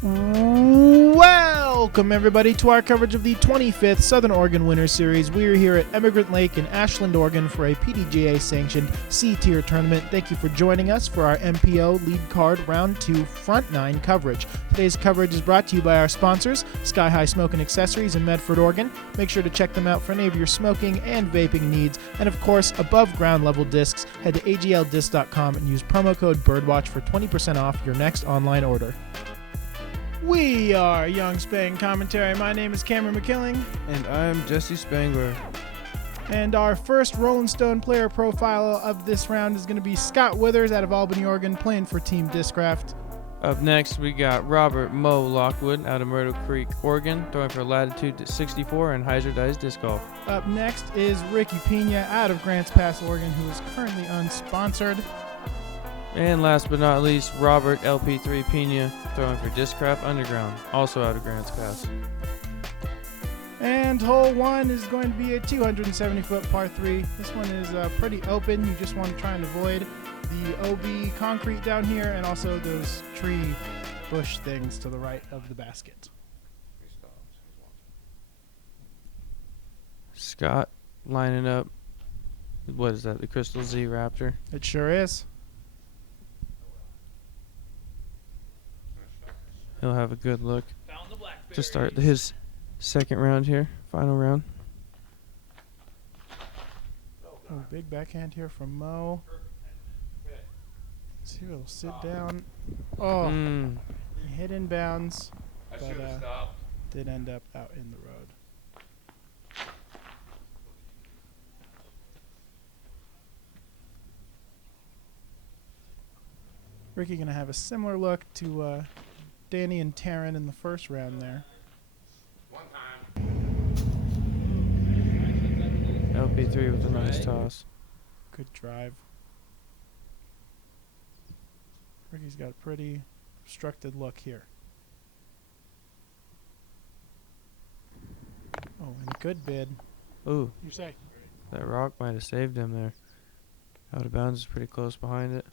Welcome, everybody, to our coverage of the 25th Southern Oregon Winter Series. We are here at Emigrant Lake in Ashland, Oregon for a PDGA-sanctioned C-Tier tournament. Thank you for joining us for our MPO Lead Card Round 2 Front 9 coverage. Today's coverage is brought to you by our sponsors, Sky High Smoke and Accessories in Medford, Oregon. Make sure to check them out for any of your smoking and vaping needs. And, of course, above ground level discs, head to AGLDiscs.com and use promo code BIRDWATCH for 20% off your next online order. We are Young Spang Commentary. My name is Cameron McKilling. And I'm Jesse Spangler. And our first Rolling Stone player profile of this round is going to be Scott Withers out of Albany, Oregon, playing for Team Discraft. Up next, we got Robert Mo Lockwood out of Myrtle Creek, Oregon, throwing for Latitude 64 and Heiser Dice Disc Golf. Up next is Ricky Pena out of Grants Pass, Oregon, who is currently unsponsored. And last but not least, Robert LP3 Pena, throwing for Discraft Underground, also out of Grants Pass. And hole 1 is going to be a 270-foot par 3. This one is pretty open. You just want to try and avoid the OB concrete down here and also those tree bush things to the right of the basket. Scott lining up, what is that, the Crystal Z Raptor? It sure is. He'll have a good look to start his second round here, final round. Oh, big backhand here from Mo. Let's see if he'll sit down. Oh, he hit in bounds, but did end up out in the road. Ricky gonna have a similar look to Danny and Taryn in the first round there. LP3 with a nice toss. Good drive. Ricky's got a pretty obstructed look here. Oh, and a good bid. Ooh, You say? that rock might have saved him there. Out of bounds is pretty close behind it.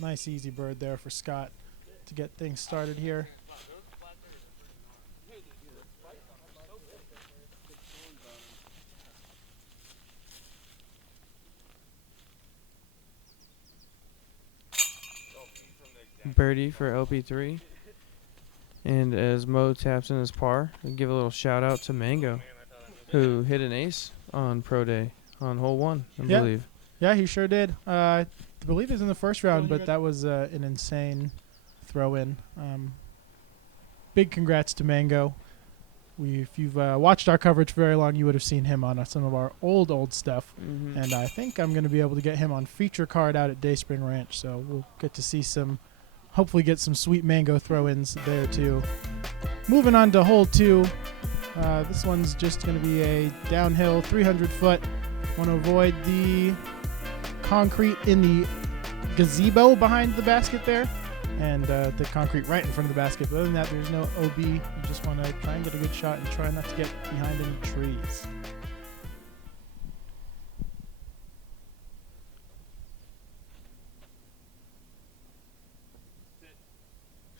Nice easy bird there for Scott to get things started here. Birdie for LP3. And as Mo taps in his par, we give a little shout out to Mango, who hit an ace on Pro Day on hole 1, I believe. Yeah, he sure did. I believe it was in the first round, but that was an insane throw-in. Big congrats to Mango. If you've watched our coverage for very long, you would have seen him on some of our old stuff. And I think I'm going to be able to get him on feature card out at Dayspring Ranch, so we'll get to see hopefully get some sweet Mango throw-ins there too. Moving on to hole 2. This one's just going to be a downhill 300-foot. Want to avoid the concrete in the gazebo behind the basket there and the concrete right in front of the basket. But other than that, there's no OB. You just want to try and get a good shot and try not to get behind any trees.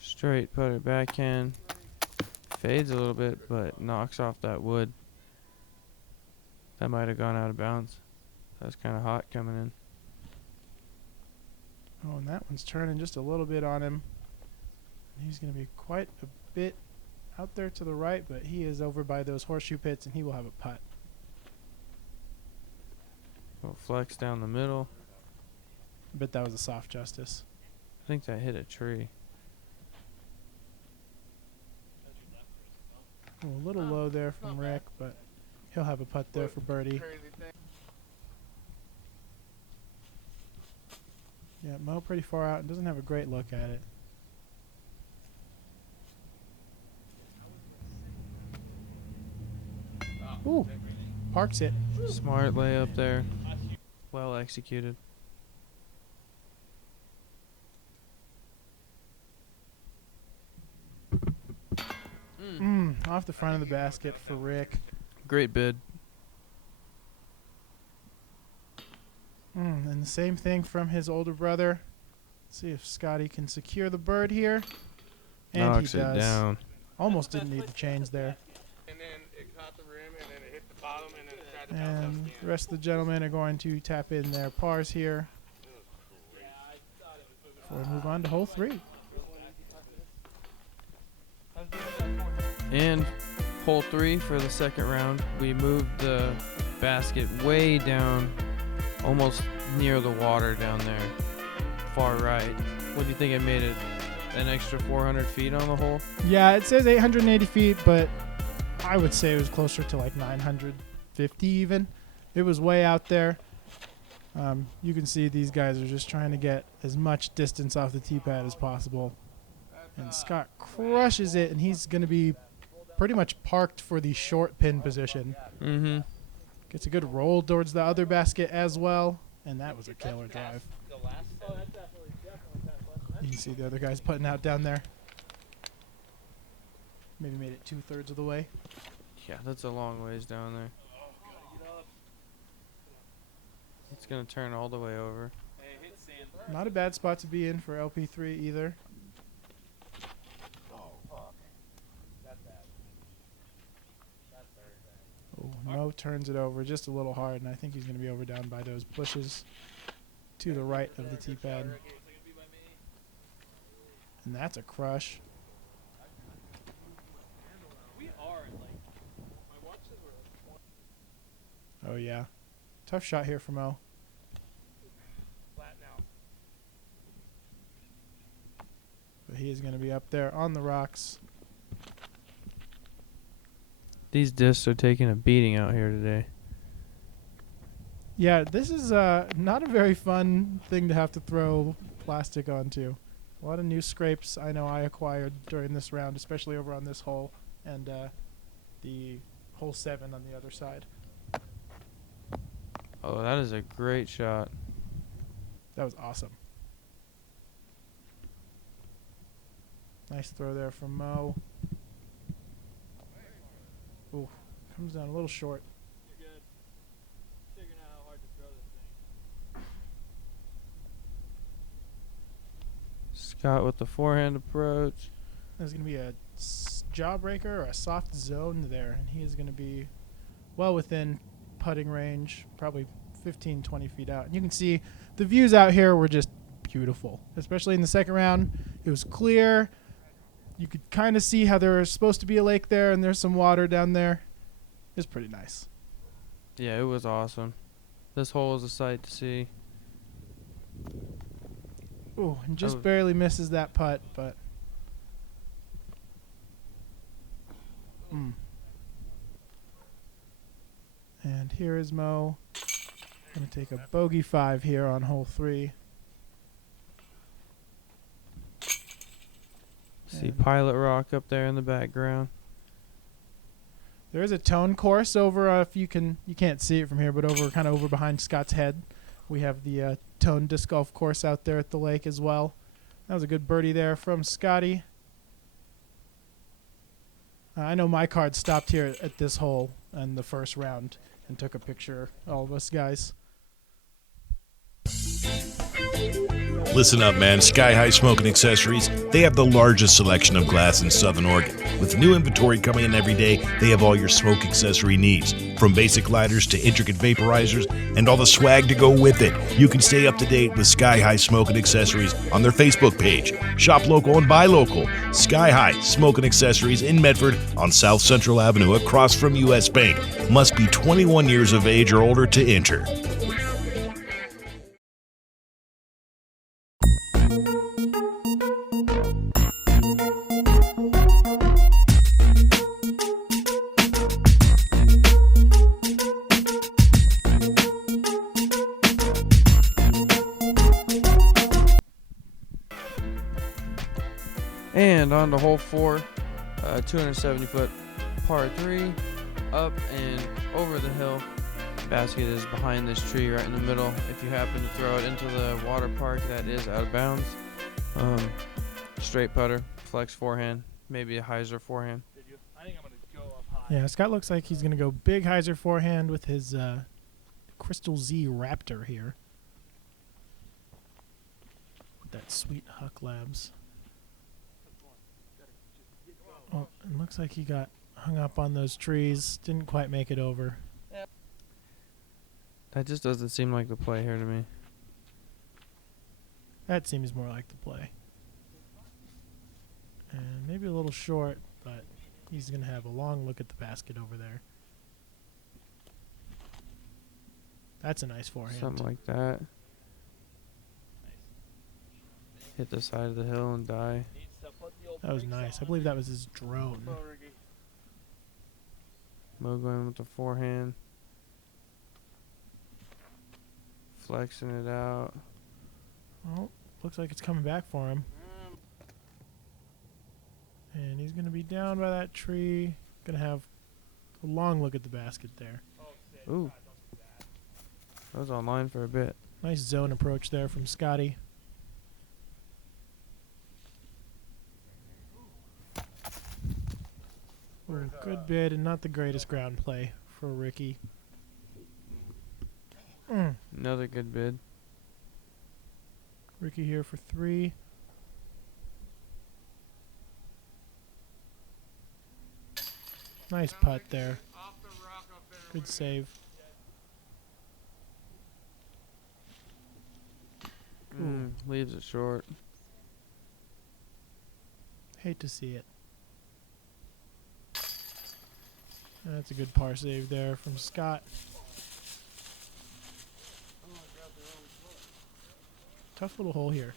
Straight putter backhand. Fades a little bit, but knocks off that wood. That might have gone out of bounds. That's kind of hot coming in. Oh, and that one's turning just a little bit on him. He's going to be quite a bit out there to the right, but he is over by those horseshoe pits, and he will have a putt. Little flex down the middle. I bet that was a soft justice. I think that hit a tree. Oh, a little low there from Rick, but he'll have a putt there for birdie. Yeah, Mo pretty far out and doesn't have a great look at it. Ooh, parks it. Smart layup there. Well executed. Off the front of the basket for Rick. Great bid. And the same thing from his older brother. Let's see if Scotty can secure the bird here. And Knocks he it does. down. Almost didn't need to change there. And then it caught the rim, and then it hit the bottom, and then it tried to bounce out And again. the rest of the gentlemen are going to tap in their pars here before we move on to hole 3. And hole 3 for the second round, we moved the basket way down, almost near the water down there, far right. What do you think it made it? An extra 400 feet on the hole? Yeah, it says 880 feet, but I would say it was closer to like 950 even. It was way out there. You can see these guys are just trying to get as much distance off the tee pad as possible. And Scott crushes it, and he's going to be pretty much parked for the short pin position. Mm-hmm. Gets a good roll towards the other basket as well, and that was a killer drive. You can see the other guys putting out down there. Maybe made it 2/3 of the way. Yeah, that's a long ways down there. It's going to turn all the way over. Not a bad spot to be in for LP3 either. Oh, Mo turns it over just a little hard, and I think he's going to be over down by those bushes to the right of the tee pad. And that's a crush. Oh, yeah. Tough shot here for Mo. But he is going to be up there on the rocks. These discs are taking a beating out here today. Yeah, this is not a very fun thing to have to throw plastic onto. A lot of new scrapes I know I acquired during this round, especially over on this hole and the hole 7 on the other side. Oh, that is a great shot. That was awesome. Nice throw there from Mo. Ooh, comes down a little short. You're good. Figuring out how hard to throw this thing. Scott with the forehand approach. There's going to be a jawbreaker or a soft zone there, and he is going to be well within putting range, probably 15, 20 feet out. And you can see the views out here were just beautiful, especially in the second round. It was clear. You could kind of see how there was supposed to be a lake there, and there's some water down there. It's pretty nice. Yeah, it was awesome. This hole is a sight to see. Ooh, and just Oh. barely misses that putt, but... And here is Mo. Going to take a bogey 5 here on hole 3. See And Pilot Rock up there in the background. there is a tone course over, if you can't see it from here, but kind of over behind Scott's head. We have the tone disc golf course out there at the lake as well. That was a good birdie there from Scotty. I know my card stopped here at this hole in the first round and took a picture, all of us guys. Listen up, man. Sky High Smoke and Accessories, they have the largest selection of glass in Southern Oregon. With new inventory coming in every day, they have all your smoke accessory needs. From basic lighters to intricate vaporizers and all the swag to go with it. You can stay up to date with Sky High Smoke and Accessories on their Facebook page. Shop local and buy local. Sky High Smoke and Accessories in Medford on South Central Avenue across from U.S. Bank. Must be 21 years of age or older to enter. And on to hole 4, 270-foot par 3, up and over the hill. Basket is behind this tree right in the middle. If you happen to throw it into the water park, that is out of bounds. Straight putter, flex forehand, maybe a hyzer forehand. I think I'm going to go up high. Yeah, Scott looks like he's going to go big hyzer forehand with his Crystal Z Raptor here. With that sweet Huck Labs. Oh, it looks like he got hung up on those trees. Didn't quite make it over. That just doesn't seem like the play here to me. That seems more like the play. And maybe a little short, but he's going to have a long look at the basket over there. That's a nice forehand. Something like that. Hit the side of the hill and die. That was nice. I believe that was his drone. Mo going with the forehand. Flexing it out. Oh, looks like it's coming back for him. And he's going to be down by that tree. Going to have a long look at the basket there. Ooh. That was online for a bit. Nice zone approach there from Scotty. Ooh, good bid and not the greatest ground play for Ricky. Another good bid. Ricky here for 3. Nice putt there. Good save. Leaves it short. Hate to see it. That's a good par save there from Scott. Tough little hole here.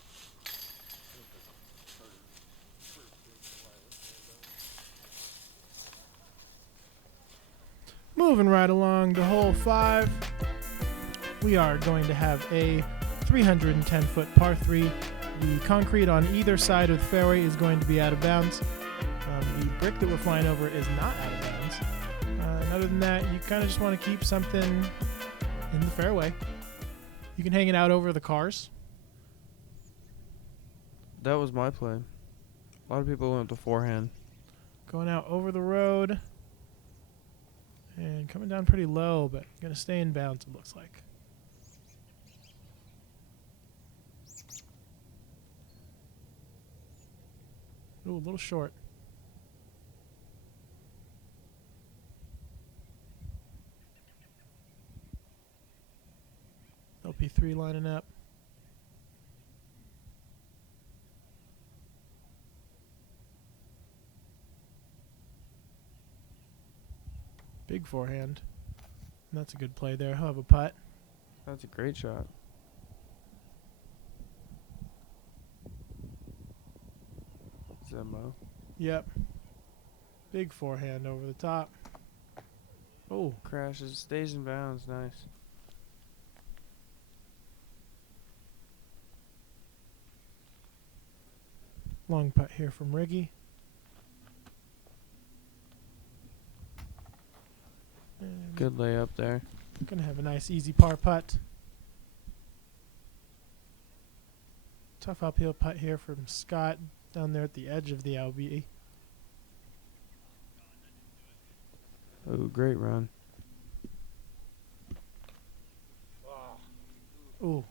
Moving right along to hole 5. We are going to have a 310-foot par 3. The concrete on either side of the fairway is going to be out of bounds. The brick that we're flying over is not out of bounds. And other than that, you kind of just want to keep something in the fairway. You can hang it out over the cars. That was my play. A lot of people went with the forehand. Going out over the road. And coming down pretty low, but going to stay in bounds, it looks like. Ooh, a little short. LP3 lining up. Big forehand. And that's a good play there. He'll have a putt. That's a great shot. Is that Mo? Yep. Big forehand over the top. Oh, Crashes, stays in bounds. Nice. long putt here from Riggy. And Good layup there. gonna have a nice easy par putt. Tough uphill putt here from Scott down there at the edge of the LB. Oh, great run. Ooh.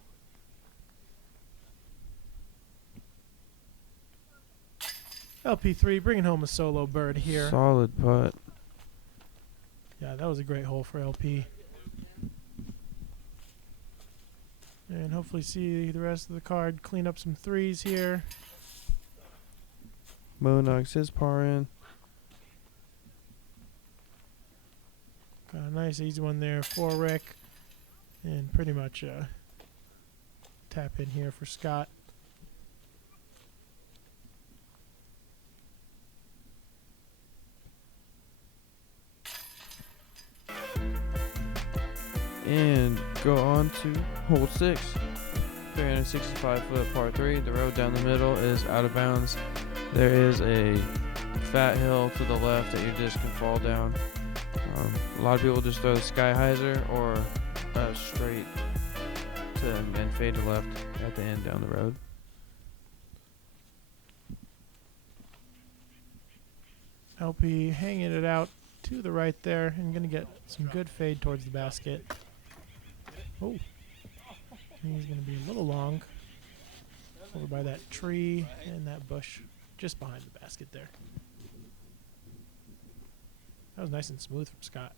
LP3 bringing home a solo bird here. Solid putt. Yeah, that was a great hole for LP. And hopefully see the rest of the card clean up some threes here. Mo knocks his par in. Got a nice easy one there for Rick. And pretty much tap in here for Scott. And go on to hole 6. 365-foot par 3. The road down the middle is out of bounds. There is a fat hill to the left that your disc can fall down. A lot of people just throw the sky hyzer or straight to and fade to left at the end down the road. LP hanging it out to the right there and going to get some good fade towards the basket. Oh, he's going to be a little long over by that tree and that bush just behind the basket there. That was nice and smooth from Scott.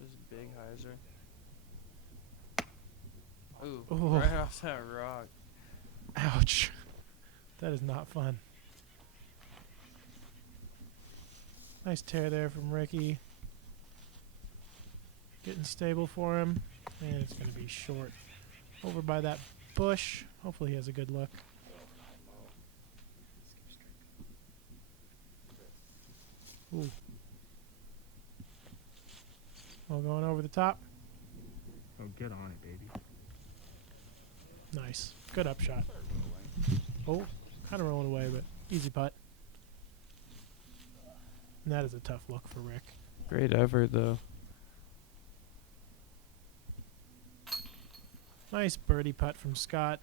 This is a big hyzer. Ooh, Ooh. right off that rock. Ouch. That is not fun. Nice tear there from Ricky. Getting stable for him. And it's going to be short. Over by that bush. Hopefully he has a good look. Ooh. Well, going over the top. Oh, get on it, baby. Nice. Good upshot. Oh, kind of rolling away, but easy putt. And that is a tough look for Rick. Great effort, though. Nice birdie putt from Scott.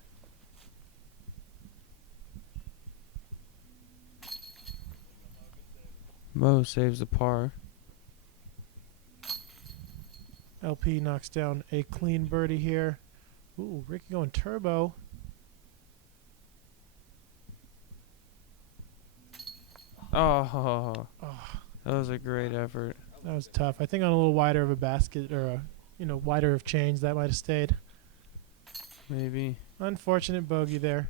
Mo saves the par. LP knocks down a clean birdie here. Ooh, Ricky going turbo. Oh, Oh, that was a great effort. that was tough. I think on a little wider of a basket or wider of change that might have stayed. Maybe. Unfortunate bogey there.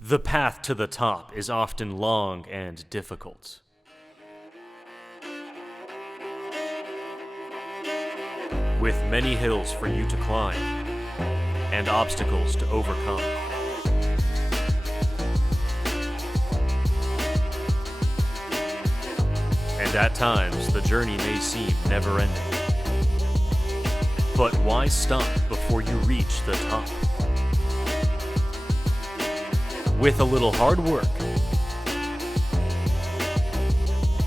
The path to the top is often long and difficult. With many hills for you to climb and obstacles to overcome. And at times, the journey may seem never-ending. But why stop before you reach the top? With a little hard work,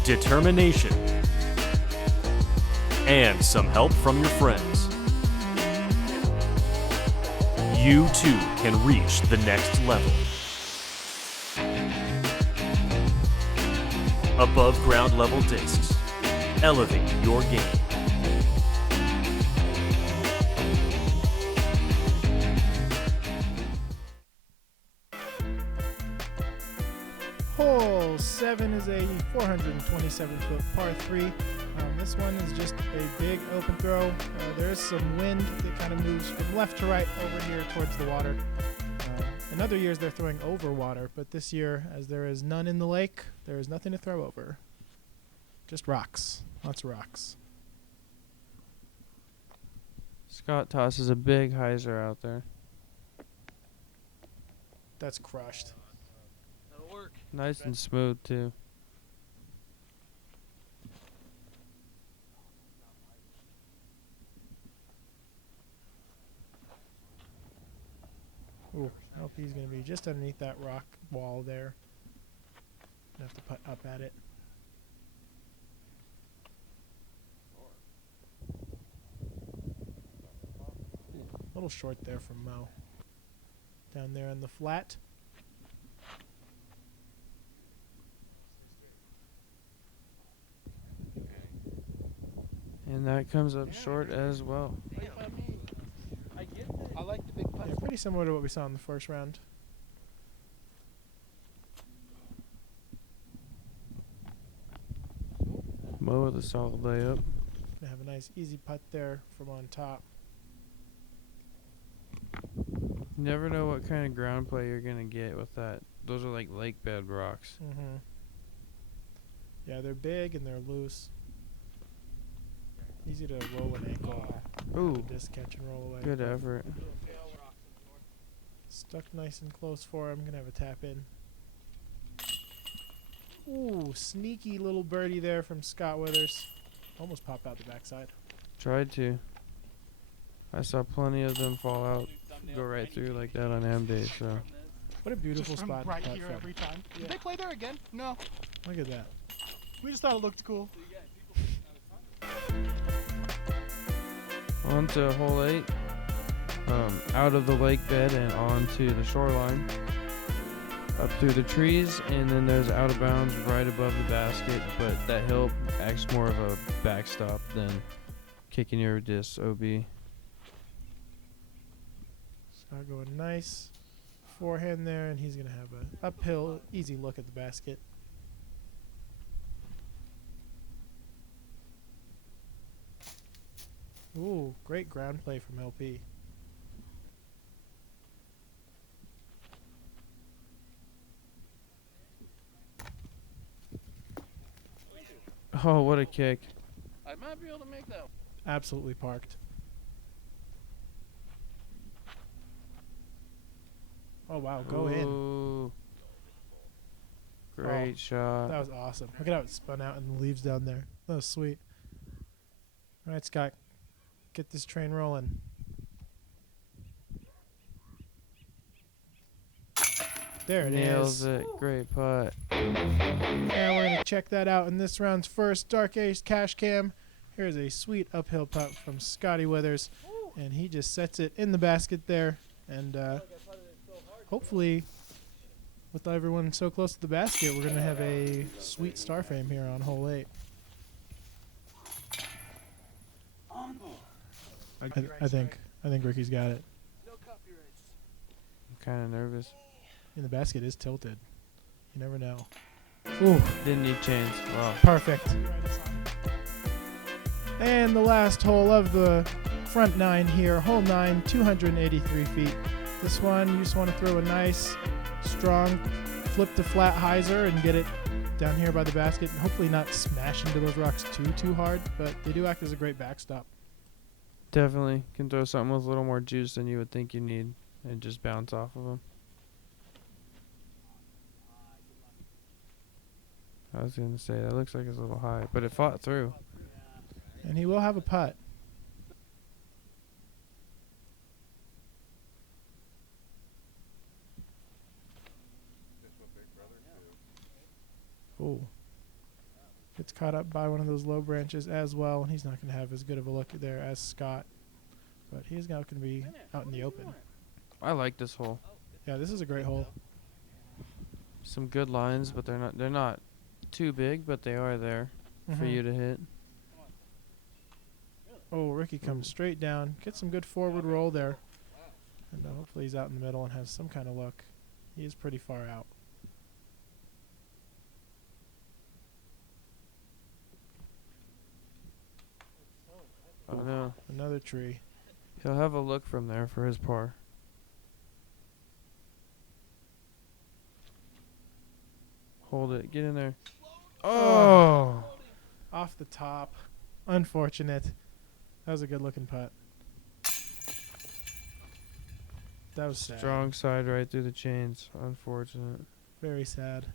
determination, and some help from your friends, you too can reach the next level. Above ground level discs, elevate your game. Hole 7 is a 427-foot par 3. This one is just a big open throw. There is some wind that kind of moves from left to right over here towards the water. In other years they're throwing over water, but this year, as there is none in the lake, there is nothing to throw over. Just rocks. Lots of rocks. Scott tosses a big hyzer out there. That's crushed. That'll work. Nice and smooth, too. Ooh, LP's going to be just underneath that rock wall there. Gonna have to putt up at it. A little short there from Mo. Down there on the flat. And that comes up short as well. I like the big putt. Yeah, pretty similar to what we saw in the first round. Mo with a solid layup. Gonna have a nice easy putt there from on top. You never know what kind of ground play you're going to get with that. Those are like lake bed rocks. Mm-hmm. Yeah, they're big and they're loose. Easy to roll an ankle. Ooh, Disc catch and roll away. good effort. Stuck nice and close for him. Gonna have a tap in. Ooh, sneaky little birdie there from Scott Withers. Almost popped out the backside. Tried to. I saw plenty of them fall out, go right through like that on M Day, so. What a beautiful Just spot. to right putt here from. every time. Yeah. Did they play there again? No. Look at that. We just thought it looked cool. On to hole 8. Out of the lake bed and onto the shoreline. Up through the trees, and then there's out of bounds right above the basket, but that hill acts more of a backstop than kicking your disc OB. Scott going nice. Forehand there, and he's going to have a uphill, easy look at the basket. Ooh, great ground play from LP. Oh, what a kick. I might be able to make that one. Absolutely parked. Oh, wow. Go in. Ooh. Great shot. That was awesome. Look at how it spun out in the leaves down there. That was sweet. All right, Scott. Get this train rolling. There it Nails is. it. Great putt. And we're going to check that out in this round's first Dark Ace cash cam. Here's a sweet uphill putt from Scotty Withers. And he just sets it in the basket there. And hopefully, with everyone so close to the basket, we're going to have a sweet star frame here on hole 8. I think Ricky's got it. I'm kind of nervous. And the basket is tilted. You never know. Ooh, didn't need chains. Wow. Perfect. And the last hole of the front 9 here, hole 9, 283 feet. This one, you just want to throw a nice, strong flip to flat hyzer and get it down here by the basket, and hopefully not smash into those rocks too hard, but they do act as a great backstop. Definitely can throw something with a little more juice than you would think you need and just bounce off of them. I was going to say, that looks like it's a little high, but it fought through. And he will have a putt. Oh. Gets caught up by one of those low branches as well, and he's not going to have as good of a look there as Scott. But he's now going to be out in the open. I like this hole. Yeah, this is a great hole. Some good lines, but they're not too big, but they are there for you to hit. Oh, Ricky comes straight down. Gets some good forward roll there. And hopefully he's out in the middle and has some kind of look. He is pretty far out. Oh, no. Another tree. He'll have a look from there for his par. Hold it. Get in there. Oh! Off the top. Unfortunate. That was a good looking putt. That was sad. Strong side right through the chains. Unfortunate. Very sad.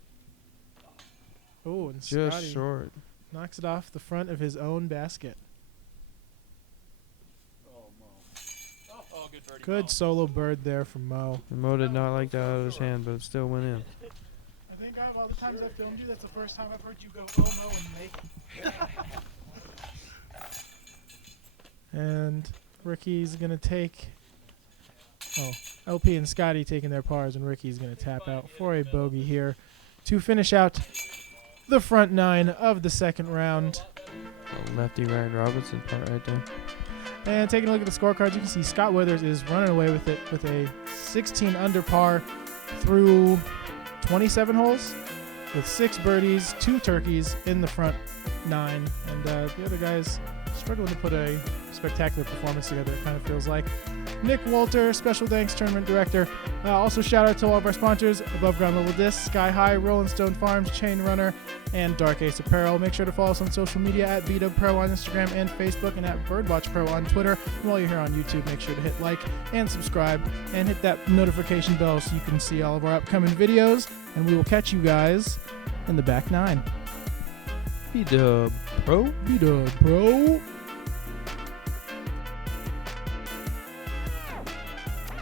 Oh, and Just Scotty short. knocks it off the front of his own basket. Oh, good birdie. Good solo bird there from Mo. And Mo did not like that out of his hand, but it still went in. I think out of all the times I've filmed you, that's the first time I've heard you go, oh, Mo, and make it. And Ricky's going to take... Oh, LP and Scotty taking their pars, and Ricky's going to tap out for a bogey here to finish out the front 9 of the second round. Oh, lefty Ryan Robinson part right there. And taking a look at the scorecards, you can see Scott Withers is running away with it with a 16 under par through 27 holes with 6 birdies, 2 turkeys in the front 9. And the other guys struggling to put a spectacular performance together, it kind of feels like. Nick Walter, special thanks, tournament director. Also shout out to all of our sponsors, Above Ground Level Discs, Sky High, Rolling Stone Farms, Chain Runner, and Dark Ace Apparel. Make sure to follow us on social media at BDubPro on Instagram and Facebook, and at BirdWatchPro on Twitter. And while you're here on YouTube, make sure to hit like and subscribe and hit that notification bell so you can see all of our upcoming videos. And we will catch you guys in the back 9. B-Dub Pro. B-Dub Pro.